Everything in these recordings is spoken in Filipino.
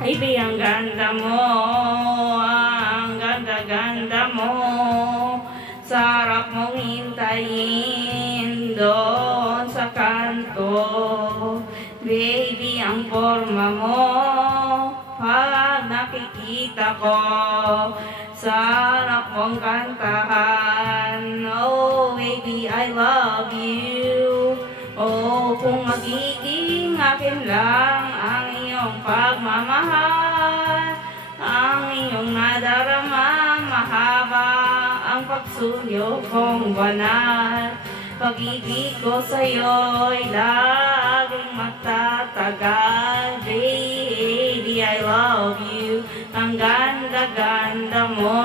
Baby, ang ganda mo, ang ganda-ganda mo. Sarap mong hintayin doon sa kanto. Baby, ang forma mo, pag nakikita ko, sarap mong kantahan. Oh, baby, I love you. Oh, kung magiging akin lang ang iyong pagmamahal, ang iyong nadarama, mahaba ang pagsuyo kong banal. Pag-ibig ko sa'yo'y laging magtatagal. Baby, I love you. Ang ganda-ganda mo.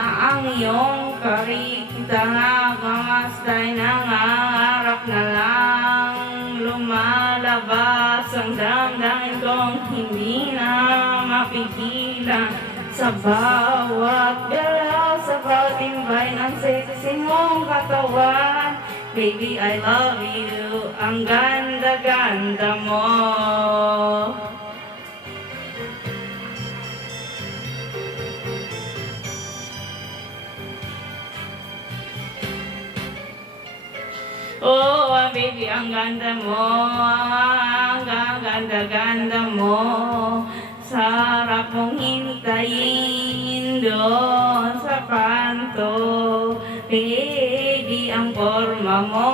Ang iyong karikita nagmamastay, nangarap na lang lumalabas ang damdamin kong hindi na mapigilan. Sa bawat galaw, sa bawat timbay ng sexy mong katawan, baby, I love you. Ang ganda-ganda mo. Oh, baby, ang ganda mo, ang ganda-ganda mo. Sarap mong hintayin doon sa kanto. Baby, ang forma mo,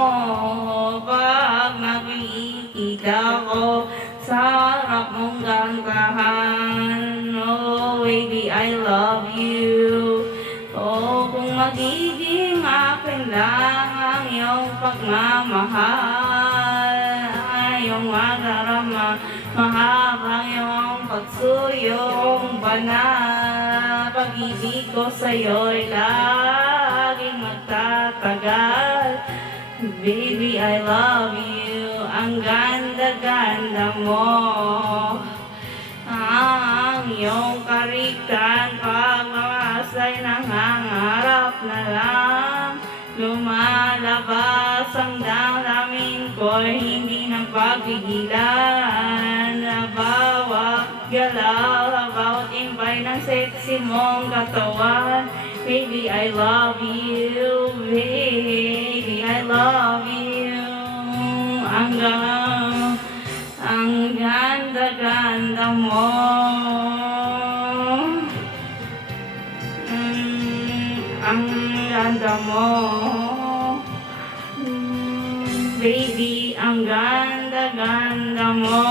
pag nakikita ko, sarap mong gantahan. Oh, baby, I love you. Oh, kung magiging akin lang ang iyong pagmamahal, iyong madarama, mahabang iyong pagsuyong banal. Pag-ibig ko sa'yo'y laging magtatagal. Baby, I love you. Ang ganda-ganda mo. Ang iyong karikan, pagmamastay, nangangarap na lang lumalabas ang damdamin ko'y hindi nagpapigilan. Bawat galaw, bawat imbay ng sexy mong katawan, baby, I love you. Baby, I love you. Ang ganda-ganda mo. Ang ganda mo. Baby, ang ganda-ganda mo.